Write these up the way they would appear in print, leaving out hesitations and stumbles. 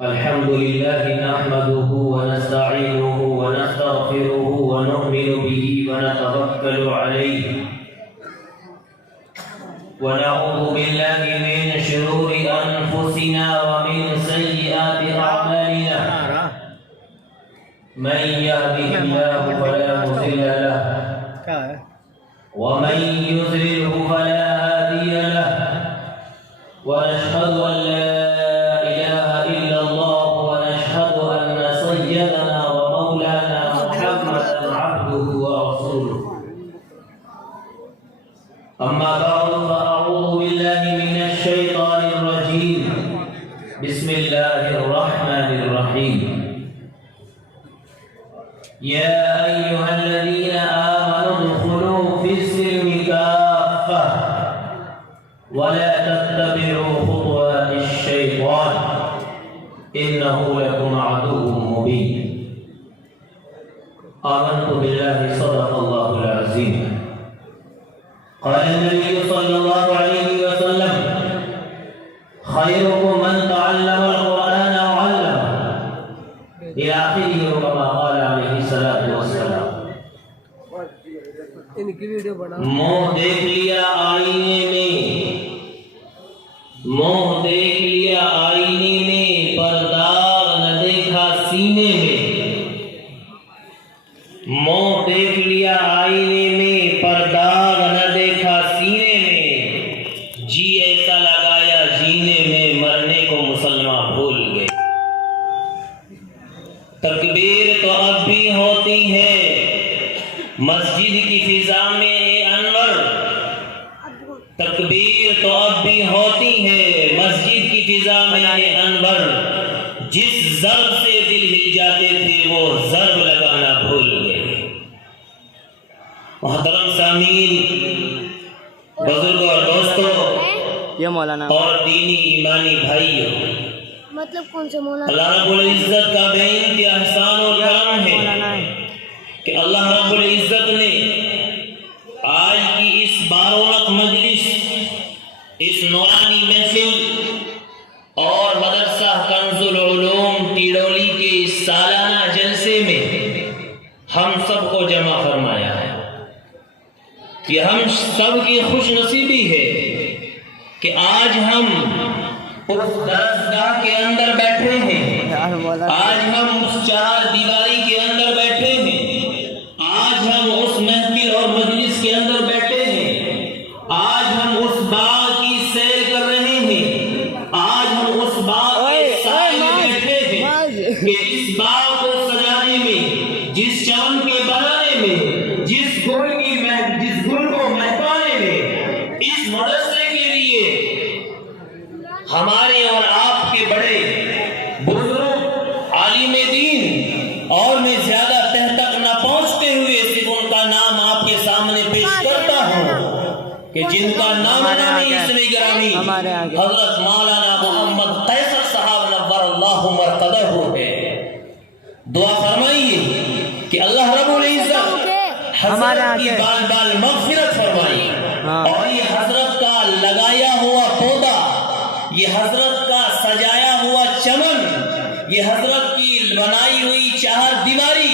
الحمد لله نحمده ونستعينه ونستغفره ونؤمن به ونتوكل عليه ونعوذ بالله من شرور أنفسنا ومن سيئات أعمالنا من يهده الله فلا مضل له ومن يضلله فلا هادي له ونشهد أن لا إله إلا الله ونشهد أن سيدنا ومولانا محمدا عبده ورسوله أما بعد فأعوذ بالله من الشيطان الرجيم بسم الله الرحمن الرحيم يا أيها الذين آمنوا ادخلوا في السلم كافة ولا تتبعوا خطوات الشيطان إنه لكم عدو مبين آمنت بالله صدق الله العظيم قال النبي صلى الله عليه وسلم خيركم من تعلم القرآن وعلمه إلى آخره كما قال عليه الصلاة والسلام منہ دیکھ لیا آئینے میں منہ دیکھ لیا آئینے میں پر داغ نہ دیکھا سینے میں منہ دیکھ لیا آئینے میں پر داغ نہ دیکھا سینے میں جی ایسا لگایا جینے میں مرنے کو مسلمان بھول گئے تکبیر تو اب بھی ہوتی ہے مسجد کی فضا میں اے انور تکبیر تو اب بھی ہوتی ہے مسجد کی فضا میں اے انور جس ضرب سے دل ہل جاتے تھے وہ ضرب لگانا بھول گئے محترم سامعین بزرگوں اور دوستوں یہ مولانا اور دینی ایمانی بھائیوں مطلب کون سے مولانا اللہ رب العزت کا بے انتہا احسان اور کرم ہے کہ اللہ رب العزت نے آج کی اس بارونق مجلس اس نورانی محفل اور مدرسہ کنز العلوم تیڑولی کے اس سالانہ جلسے میں ہم سب کو جمع فرمایا ہے یہ ہم سب کی خوش نصیبی ہے کہ آج ہم اس درسگاہ کے اندر بیٹھے ہیں آج ہم اس چار دیواری کے اندر بیٹھے ہیں آج ہم اس محفل اور مجلس کے اندر بیٹھے ہیں آج ہم اس باغ کی سیر کر رہے ہیں آج ہم اس باغ کے سائے میں بیٹھے ہیں کہ اس باغ کو سجانے میں جس چمن کے بنانے میں جس گل کو مہکانے میں اس مدرسے کے لیے ہمارے اور آپ کے بڑے بزرگ عالم دین اور میں زیادہ تہ تک نہ پہنچتے ہوئے صرف ان کا نام آپ کے سامنے پیش کرتا ہوں کہ جن کا نام نامی اسم گرامی حضرت مولانا محمد قیصر صاحب نور اللہ مرقدہ ہے دعا فرمائیے کہ اللہ رب العزت حضرت کی بال بال مغفرت فرمائیے اور یہ حضرت کا لگایا ہوا پودا یہ حضرت کا سجایا ہوا چمن یہ حضرت کی بنائی ہوئی چہار دیواری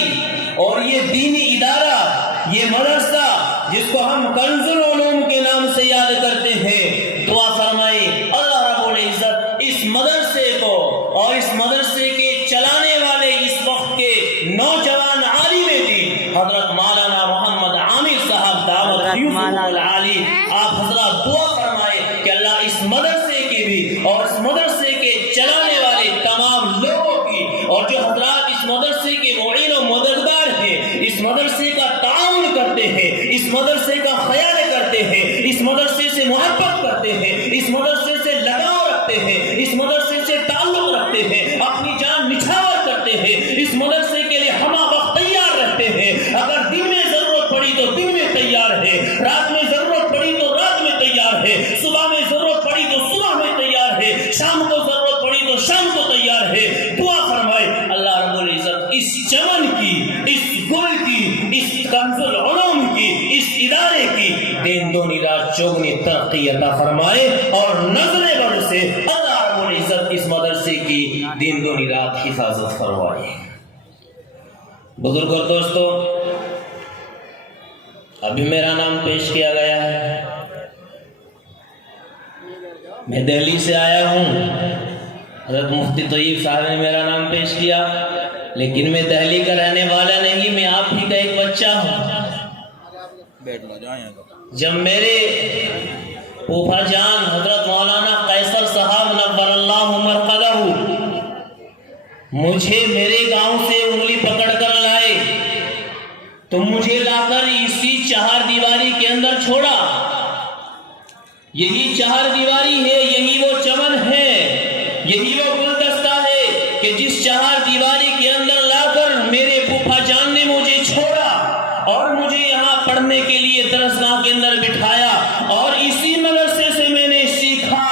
اور یہ دینی ادارہ یہ مدرسہ جس کو ہم کنز العلوم کے نام سے یاد کرتے ہیں دعا فرمائے اللہ رب العزت اس مدرسے کو اور اس مدرسے کے چلانے والے اس وقت کے نوجوان عالم دین حضرت مولانا محمد عامر صاحب دعوت العالی آپ حضرات دعا فرمائے کہ اللہ اس مدرسے کے بھی اور اس مدرسے کے چلانے والے تمام لوگوں کی اور جو حضرات اس مدرسے کے معین و مددگار ہیں اس مدرسے کا تعاون کرتے ہیں اس مدرسے کا خیال کرتے ہیں اس مدرسے سے محبت کرتے ہیں اس مدرسے سے لگاؤ رکھتے ہیں اس مدرسے سے تعلق رکھتے ہیں اپنی جان نچھاور کرتے ہیں اس مدرسے کے لیے ہمہ وقت تیار رہتے ہیں اگر دن میں ضرورت پڑی تو دن میں تیار ہے رات میں ضرورت پڑی تو رات میں تیار ہے صبح میں ضرورت پڑی تو صبح میں تیار ہے شام کو ضرورت پڑی تو شام کو تیار ہے دعا فرمائے اللہ رب العزت اس چمن کی اس گل کی اس کنز دین دونی رات چوگنی ترقی عطا فرمائے اور نظر بد سے اللہ رب العزت اس مدرسے کی دین دونی رات حفاظت فرمائے۔ بزرگ اور دوستو، ابھی میرا نام پیش کیا گیا ہے، میں دہلی سے آیا ہوں، حضرت مفتی طیب صاحب نے میرا نام پیش کیا، لیکن میں دہلی کا رہنے والا نہیں، میں آپ ہی کا ایک بچہ ہوں۔ جب میرے پھوپھا جان حضرت مولانا قیصر صاحب نور اللہ مرقدہ مجھے میرے گاؤں سے انگلی پکڑ کر لائے تو مجھے لا کر اسی چہار دیواری کے اندر چھوڑا۔ یہی چہار دیواری ہے، یہی وہ چمن ہے، یہی وہ گلدستہ ہے کہ جس چہار دیواری کے اندر لا کر میرے پھوپھا جان نے مجھے چھوڑا اور مجھے یہاں پڑھنے کے لیے درسگاہ کے اندر بٹھایا، اور اسی مدرسے سے میں نے سیکھا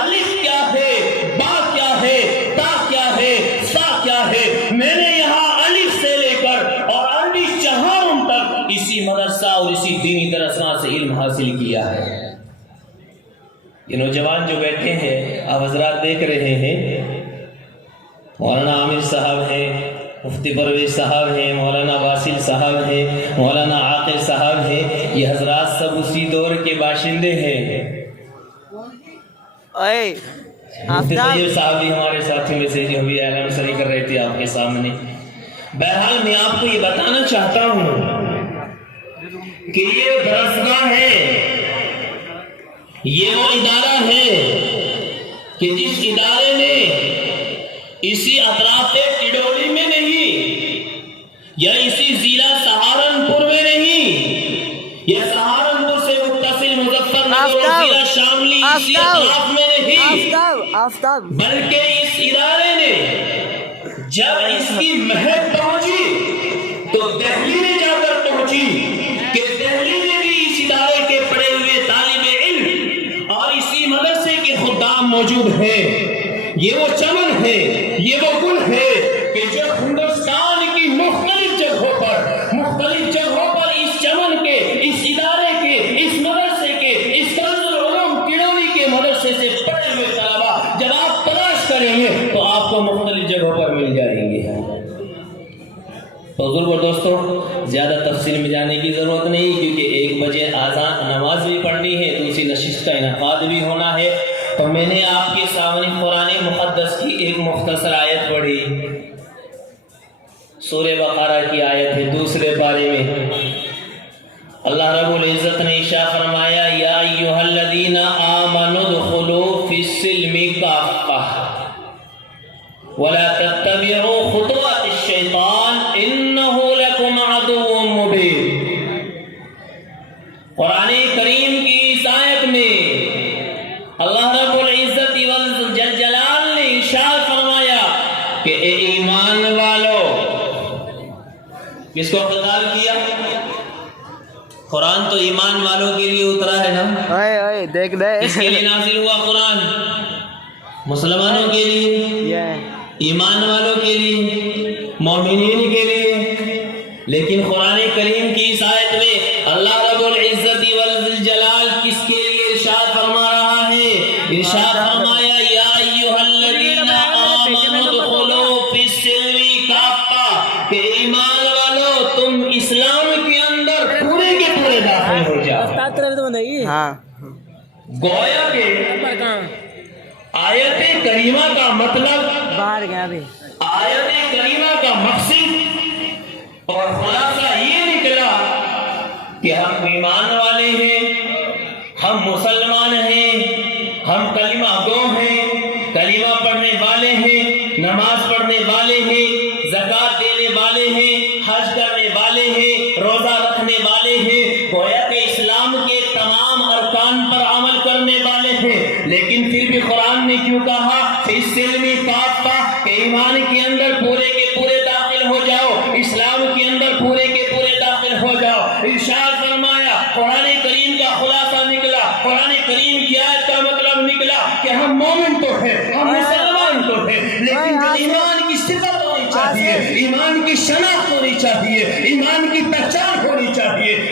الف کیا ہے، با کیا ہے، تا کیا ہے، سا کیا ہے۔ میں نے یہاں الف سے لے کر اور عربی چہارم تک اسی مدرسہ اور اسی دینی درسگاہ سے علم حاصل کیا ہے۔ یہ نوجوان جو بیٹھے ہیں، آپ حضرات دیکھ رہے ہیں، مولانا عامر صاحب ہیں، مفتی پرویز صاحب ہیں، مولانا واصل صاحب ہیں، مولانا عاقل صاحب ہیں، یہ حضرات سب اسی دور کے باشندے ہیں۔ مفتی طیب صاحب بھی ہمارے ساتھی میں سے جو بھی اعلان سری کر رہے تھے آپ کے سامنے۔ بہرحال میں آپ کو یہ بتانا چاہتا ہوں کہ یہ درسگاہ ہے، یہ وہ ادارہ ہے کہ جس ادارے نے اسی اطراف ٹڈولی میں نہیں، یا اسی ضلع سہارنپور میں نہیں، یا سہارنپور سے متصل مظفر نگر اور ضلع شاملی اسی اطراف میں نہیں، بلکہ اس ادارے نے جب اس کی مہک پہنچی تو دہلی میں جا کر پہنچی کہ دہلی میں بھی اس ادارے کے پڑھے ہوئے طالب علم اور اسی مدرسے کے خدام موجود ہیں۔ یہ وہ چمن ہے، یہ وہ گل ہے کہ جو ہندوستان کی مختلف جگہوں پر اس چمن کے، اس ادارے کے، اس مدرسے کے، اس کنز العلوم ٹڈولی کے مدرسے سے پڑھے ہوئے طلباء جب آپ تلاش کریں گے تو آپ کو مختلف جگہوں پر مل جائیں گے۔ تو بزرگ اور دوستوں، زیادہ تفصیل میں جانے کی ضرورت نہیں، کیونکہ 1 بجے اذان نماز بھی پڑھنی ہے، دوسری نشست کا انعقاد بھی ہونا ہے۔ تو میں نے آپ کے سامنے قرآن مقدس کی ایک مختصر آیت پڑھی، سورہ بقرہ کی آیت ہے، 2 پارے میں اللہ رب العزت نے ارشاد فرمایا، یا ایھا الذین آمنوا ادخلوا فی السلم کافۃ ولا تتبعوا خطوات الشیطان انہ لکم عدو مبین۔ قرآن کریم کی اس آیت میں اللہ رب العزت والجلال نے ارشاد فرمایا کہ اے ایمان والو، کس کو خطاب کیا؟ قرآن تو ایمان والوں کے لیے اترا ہے نا، دیکھ دے اس کے لیے نازل ہوا قرآن، مسلمانوں کے لیے، ایمان والوں کے لیے، مومنین کے لیے۔ لیکن قرآن کریم کی اس آیت میں اللہ رب العزت والجلال کس کے لیے ارشاد فرما رہا ہے؟ ارشاد فرمایا، یا ایھا الذین آمنوا ادخلوا فی السلم کافۃ، کہ ایمان والو تم اسلام کے اندر پورے کے پورے داخل ہو جاؤ۔ ہاں، گویا کہ آیت کریمہ کا مطلب، باہر گیا بھی، آیت کریمہ کا مقصد اور خلاصہ یہ نکلا کہ ہم ایمان والے ہیں، ہم مسلمان ہیں، ہم کلمہ گو ہیں، کلمہ پڑھنے والے ہیں، نماز پڑھنے والے ہیں، زکوٰۃ دینے والے ہیں، حج کرنے والے ہیں، روزہ رکھنے والے ہیں، گویا کہ اسلام کے تمام ارکان پر عمل کرنے والے ہیں۔ لیکن پھر بھی قرآن نے کیوں کہا کہ السلم کافۃ، کہ ایمان کے اندر پورے کے پورے داخل ہو جاؤ، اسلام کے اندر پورے کے پورے داخل ہو جاؤ۔ ارشاد فرمایا، قرآن کریم کا خلاصہ نکلا، قرآن کریم کی آیت کا مطلب نکلا کہ ہم مومن تو ہیں، ہم مسلمان تو ہیں، لیکن جو ایمان کی صفت ہونی چاہیے، ایمان کی شناخت ہونی چاہیے، ایمان کی پہچان ہونی چاہیے،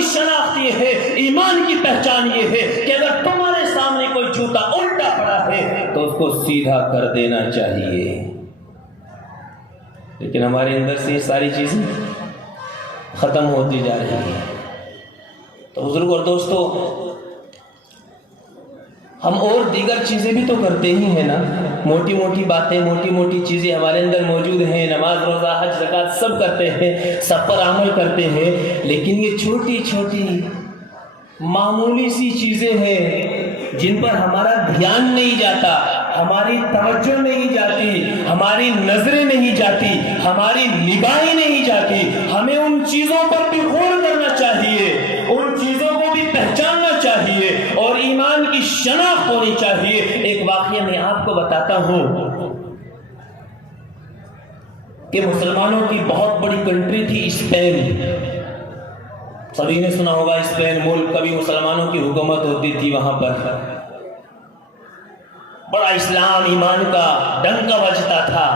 کی شناخت یہ ہے، ایمان کی پہچان یہ ہے کہ اگر تمہارے سامنے کوئی جوتا الٹا پڑا ہے تو اس کو سیدھا کر دینا چاہیے۔ لیکن ہمارے اندر سے یہ ساری چیزیں ختم ہوتی جا رہی ہیں۔ تو بزرگ اور دوستو، ہم اور دیگر چیزیں بھی تو کرتے ہی ہیں نا، موٹی موٹی باتیں، موٹی موٹی چیزیں ہمارے اندر موجود ہیں، نماز روزہ حج زکوٰۃ سب کرتے ہیں، سب پر عمل کرتے ہیں، لیکن یہ چھوٹی چھوٹی معمولی سی چیزیں ہیں جن پر ہمارا دھیان نہیں جاتا، ہماری توجہ نہیں جاتی، ہماری نظریں نہیں جاتی، ہماری نگاہیں نہیں جاتی۔ ہمیں ان چیزوں پر بھی غور کرنا چاہیے، ان چیزوں کو بھی پہچاننا چاہیے اور ایمان کی شناخت ہونی چاہیے۔ ایک واقعہ میں آپ کو بتاتا ہوں کہ مسلمانوں کی بہت بڑی کنٹری تھی اسپین، سبھی نے سنا ہوگا اسپین ملک، کبھی مسلمانوں کی حکومت ہوتی تھی وہاں پر، بڑا اسلام ایمان کا ڈنکا بجتا تھا۔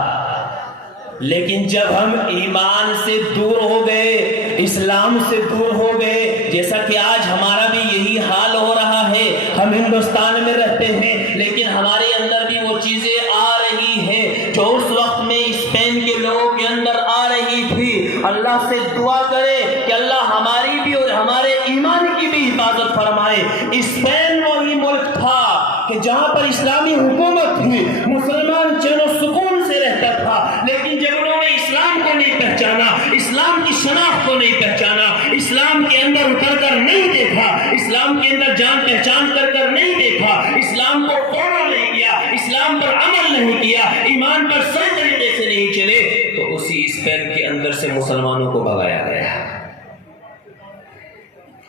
لیکن جب ہم ایمان سے دور ہو گئے، اسلام سے دور ہو گئے، جیسا کہ آج ہمارا بھی یہی حال ہو رہا ہے، ہم ہندوستان میں رہتے ہیں لیکن ہمارے اندر بھی وہ چیزیں آ رہی ہیں جو اس وقت میں اسپین کے لوگوں کے اندر آ رہی تھی۔ اللہ سے دعا کرے کہ اللہ ہماری بھی اور ہمارے ایمان کی بھی حفاظت فرمائے۔ اسپین وہی ملک تھا کہ جہاں پر اسلامی حکومت تھی، مسلمان چین و سکون سے رہتا تھا، لیکن جب انہوں نے اسلام کو نہیں پہچانا، اسلام کی شناخت کو نہیں پہچانا، اسلام کے اندر اتر کر نہیں دیکھا، اسلام کے اندر جان پہچان کر نہیں دیکھا، اسلام کو فالو نہیں کیا، اسلام پر عمل نہیں کیا، ایمان پر صحیح طریقے سے نہیں چلے، تو اسی اسپین کے اندر سے مسلمانوں کو بھگایا گیا،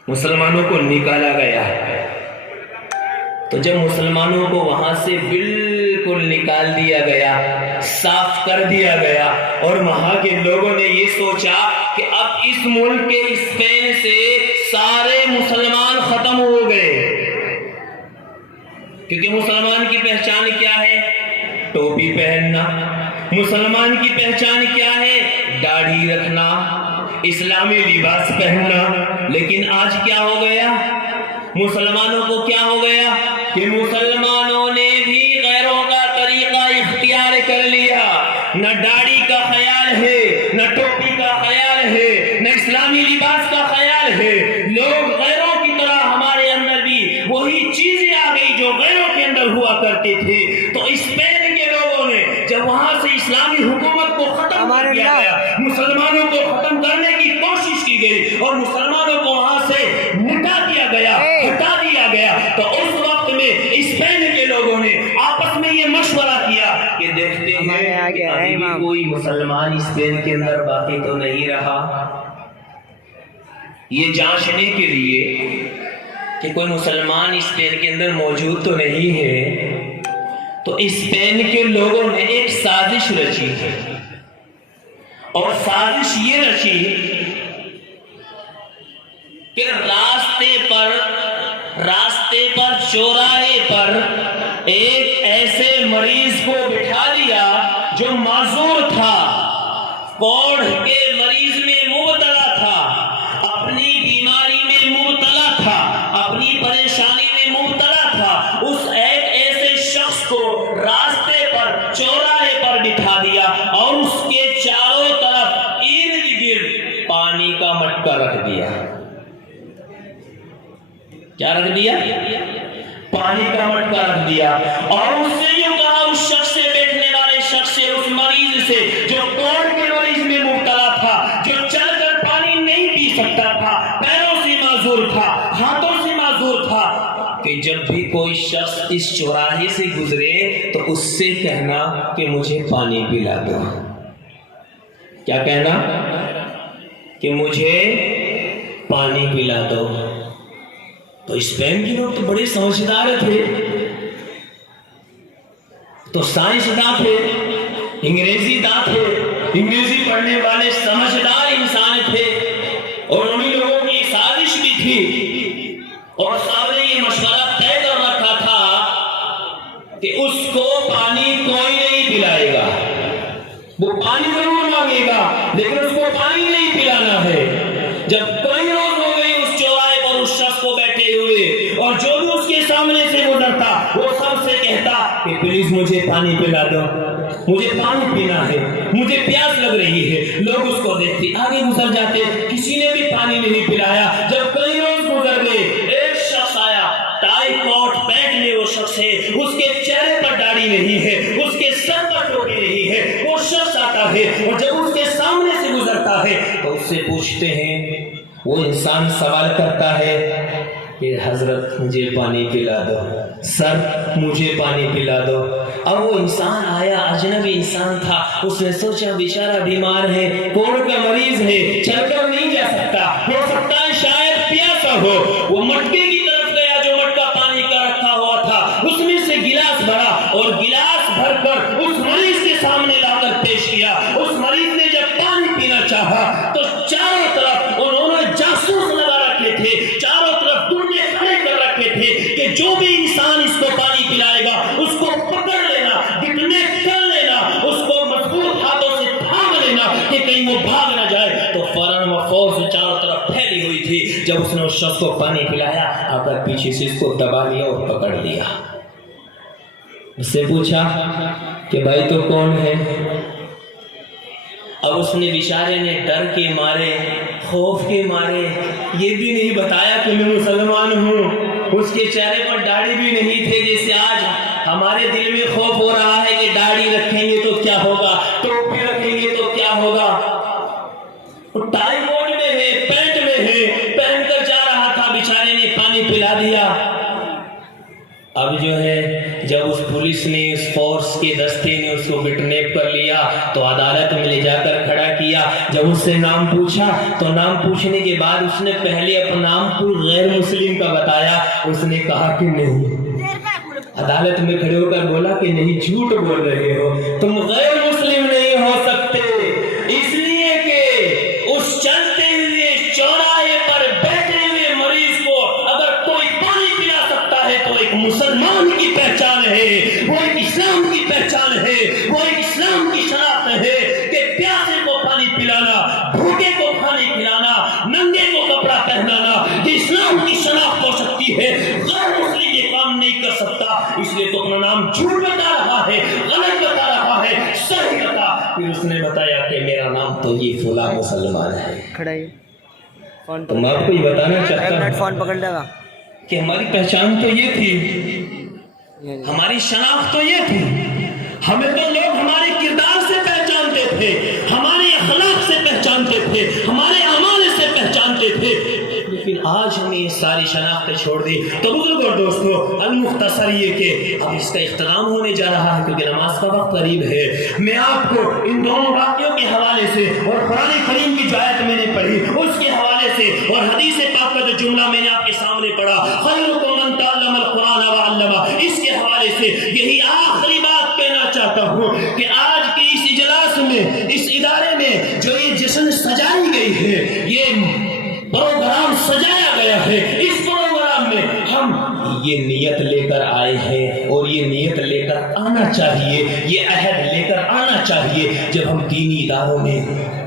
مسلمانوں کو نکالا گیا۔ تو جب مسلمانوں کو وہاں سے بالکل نکال دیا گیا، صاف کر دیا گیا، اور وہاں کے لوگوں نے یہ سوچا کہ اب اس ملک کے اسپین سے سارے مسلمان ختم ہو گئے، کیونکہ مسلمان کی پہچان کیا ہے؟ ٹوپی پہننا۔ مسلمان کی پہچان کیا ہے؟ داڑھی رکھنا، اسلامی لباس پہننا۔ لیکن آج کیا ہو گیا؟ مسلمانوں کو کیا ہو گیا کہ مسلمانوں نے بھی غیروں کا طریقہ اختیار کر لیا، نہ داڑھی کا خیال ہے، نہ ٹوپی کا خیال ہے، نہ اسلامی لباس کا خیال ہے۔ لوگ غیروں کی طرح، ہمارے اندر بھی وہی چیزیں آ گئی جو غیروں کے اندر ہوا کرتی تھی۔ تو اسپین کے لوگوں نے جب وہاں سے اسلامی حکومت کو ختم کر دیا گیا، مسلمانوں کو ختم کرنے کی کوشش کی گئی اور مسلمانوں کو وہاں سے مٹا دیا گیا، ہٹا دیا گیا، تو اس وقت میں اسپین کے لوگوں نے آپس میں یہ مشورہ کیا کہ دیکھتے ہیں کہ ابھی بھی کوئی مسلمان اسپین کے اندر باقی تو نہیں رہا۔ یہ جانچنے کے لیے کہ کوئی مسلمان اسپین کے اندر موجود تو نہیں ہے، تو اسپین کے لوگوں نے ایک سازش رچی، اور سازش یہ رچی کہ راستے پر چوراہے پر ایک ایسے مریض کو بٹھا دیا جو معذور تھا، کوڑھ کے مریض میں مبتلا تھا، اپنی بیماری میں مبتلا تھا، اپنی پریشانی میں مبتلا تھا۔ اس ایک ایسے شخص کو راستے پر چوراہے پر بٹھا دیا اور اس کے چاروں طرف ارد گرد پانی کا مٹکا رکھ دیا۔ کیا رکھ دیا؟ پانی کا مٹکا رکھ دیا، اور اس سے یہ کہا، اس شخص سے، بیٹھنے والے شخص سے، اس مریض سے جو کوڑھ کے مریض میں مبتلا تھا، جو چل کر پانی نہیں پی سکتا تھا، پیروں سے معذور تھا، ہاتھوں سے معذور تھا، کہ جب بھی کوئی شخص اس چوراہے سے گزرے تو اس سے کہنا کہ مجھے پانی پلا دو۔ کیا کہنا؟ کہ مجھے پانی پلا دو۔ تو اسپین کے لوگ تو بڑے سمجھدار تھے، تو سائنسداں تھے، انگریزی داں تھے، انگریزی پڑھنے والے سمجھدار انسان تھے، اور انہی لوگوں کی سازش بھی تھی، اور سب نے یہ مشورہ طے کر رکھا تھا کہ اس کو پانی کوئی نہیں پلائے گا، وہ پانی ضرور مانگے گا لیکن اس کو پانی نہیں پلانا ہے۔ جب کئی روز ہو گئے اس پلیز مجھے پانی پلا دو، مجھے پانی پینا ہے، مجھے پیاس لگ رہی ہے۔ لوگ اس کو دیکھتے آگے گزر جاتے، کسی نے بھی پانی نہیں پلایا۔ جب کئی روز گزر گئے، ایک شخص آیا، ٹائی کوٹ پینٹ میں وہ شخص ہے، اس کے چہرے پر داڑھی نہیں ہے، اس کے سر پر ٹوپی نہیں ہے۔ وہ شخص آتا ہے اور جب اس کے سامنے سے گزرتا ہے تو اس سے پوچھتے ہیں، وہ انسان سوال کرتا ہے کہ حضرت مجھے پانی پلا دو، سر مجھے پانی پلا دو۔ اب وہ انسان آیا، اجنبی انسان تھا، اس نے سوچا بیچارہ بیمار ہے، کوڑ کا مریض ہے، چل کر نہیں جا سکتا، ہو سکتا ہے شاید پیاسا ہو۔ وہ مٹکے کی طرف گیا جو مٹکا پانی کا رکھا ہوا تھا، اس میں سے گلاس بھرا اور گلاس بھر کر اس مریض کے سامنے لا کر پیش کیا۔ اس مریض نے جب پانی پینا چاہا تو چاروں طرف انہوں نے جاسوس لگا رکھے تھے، چاروں طرف ڈنڈے کھڑے کر رکھے تھے کہ جو بھی انسان اس کو پانی پلائے گا اس کو پکڑ لینا، گھٹنے کر لینا، اس کو مضبوط ہاتھوں سے تھام لینا کہ کہیں وہ بھاگ نہ جائے۔ تو فوراً وہ فوج چاروں طرف پھیلی ہوئی تھی۔ جب اس نے اس شخص کو پانی پلایا، آ کر پیچھے سے اس کو دبا لیا اور پکڑ لیا۔ اس سے پوچھا کہ بھائی تو کون ہے؟ اب اس نے بیچارے نے ڈر کے مارے، خوف کے مارے یہ بھی نہیں بتایا کہ میں مسلمان ہوں۔ اس کے چہرے پر داڑھی بھی نہیں تھے، جیسے آج ہمارے دل میں خوف ہو رہا ہے کہ داڑھی رکھیں گے تو کیا ہوگا، ٹوپی رکھیں گے تو کیا ہوگا۔ ٹائی کوٹ میں ہے، پینٹ میں ہے، پہن کر جا رہا تھا، بیچارے نے پانی پلا دیا۔ اب جو ہے جب اس پولیس نے، اس فورس کے دستے نے اس کو کڈنیپ کر لیا تو عدالت میں لے جا کر کھڑا کیا۔ جب اس سے نام پوچھا تو نام پوچھنے کے بعد اس نے پہلے اپنا نام کوئی غیر مسلم کا بتایا۔ اس نے کہا کہ نہیں، عدالت میں کھڑے ہو کر بولا کہ نہیں، جھوٹ بول رہے ہو، تم غیر مسلم نہیں ہو سکتے، اس لیے کہ اس چلتے ہوئے چوراہے پر بیٹھے ہوئے مریض کو اگر کوئی پانی پلا سکتا ہے تو ایک مسلمان کی پہچان ہے، وہ ایک اسلام کی پہچان ہے، وہ ایک اسلام کی شناخت ہے کہ پیاسے کو پانی پلانا، بھوکے کو پانی پلانا، ننگے کو کپڑا پہنانا، یہ اسلام کی شناخت ہو سکتی ہے۔ غیر مسلم یہ کام نہیں کر سکتا، اس لیے تو اپنا نام جھوٹ بتا رہا ہے، غلط بتا رہا ہے، صحیح بتا۔ پھر اس نے بتایا کہ میرا نام تو یہ فلاں مسلمان ہے۔ کھڑائی فون تو میں آپ کو یہ بتانا چاہتا ہوں فون پکڑ لے گا کہ ہماری پہچان تو یہ تھی، ہماری شناخت تو یہ تھی، ہمیں تو لوگ ہمارے کردار سے پہچانتے تھے، ہمارے اخلاق سے پہچانتے تھے، ہمارے اعمال سے پہچانتے تھے، لیکن آج ہم نے یہ ساری شناختیں چھوڑ دی۔ تو بزرگوں اور دوستو، المختصر یہ کہ اب اس کا اختتام ہونے جا رہا ہے کیونکہ نماز کا وقت قریب ہے۔ میں آپ کو ان دونوں واقعوں کے حوالے سے اور قرآن کریم کی جو آیت میں نے پڑھی اس کے حوالے سے اور حدیث پاک کا جو جملہ میں نے آپ کے سامنے پڑھا، خیرکم من تعلم القرآن وعلمہ، اس کے حوالے سے یہی آخری بات کہنا چاہتا ہوں کہ آج کے اس اجلاس میں، اس ادارے میں جو یہ جشن سجائی گئی ہے، یہ پروگرام سجایا گیا ہے، اس پروگرام میں ہم یہ نیت لے کر آئے ہیں اور یہ نیت لے کر آنا چاہیے، یہ عہد لے کر آنا چاہیے جب ہم دینی اداروں میں،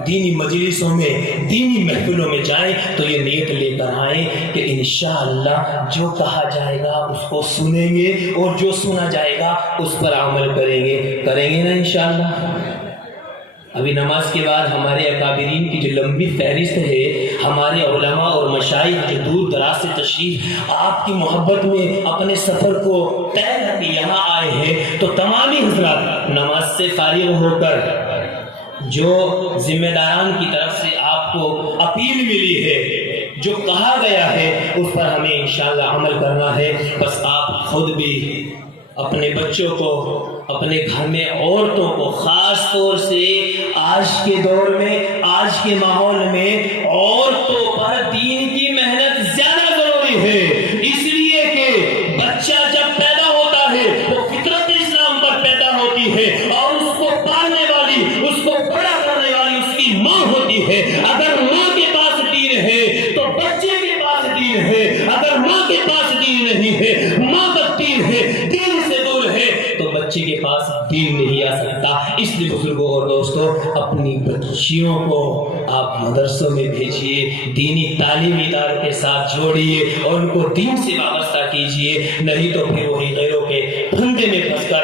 دینی مجلسوں میں، دینی محفلوں میں جائیں تو یہ نیت لے کر آئیں کہ انشاءاللہ جو کہا جائے گا اس کو سنیں گے اور جو سنا جائے گا اس پر عمل کریں گے نا انشاءاللہ۔ ابھی نماز کے بعد ہمارے اکابرین کی جو لمبی فہرست ہے، ہمارے علماء اور مشائخ جو دور دراز سے تشریف آپ کی محبت میں اپنے سفر کو طے کر کے یہاں آئے ہیں، تو تمامی حضرات نماز سے فارغ ہو کر جو ذمہ داران کی طرف سے آپ کو اپیل ملی ہے، جو کہا گیا ہے، اس پر ہمیں انشاءاللہ عمل کرنا ہے۔ بس آپ خود بھی اپنے بچوں کو، اپنے گھر میں عورتوں کو، خاص طور سے آج کے دور میں، آج کے ماحول میں عورتوں پر دین کی محنت زیادہ ضروری ہے، اس لیے کہ بچہ جب پیدا ہوتا ہے وہ فطرت اسلام پر پیدا ہوتی ہے اور اس کو پالنے والی، اس کو بڑا کرنے والی اس کی ماں ہوتی ہے۔ اگر ماں کے پاس دین ہے تو بچے کے پاس دین ہے، اگر ماں کے پاس دین نہیں ہے، ماں کا دین ہے، دین سے دور ہے تو بچے کے پاس دین نہیں آ سکتا۔ اس لیے بزرگوں اور دوستوں، اپنی بچیوں کو آپ مدرسوں میں بھیجیے، دینی تعلیمی اداروں کے ساتھ جوڑیے اور ان کو دین سے وابستہ کیجیے، نہیں تو پھر وہی غیروں کے پھندے میں پھنس کر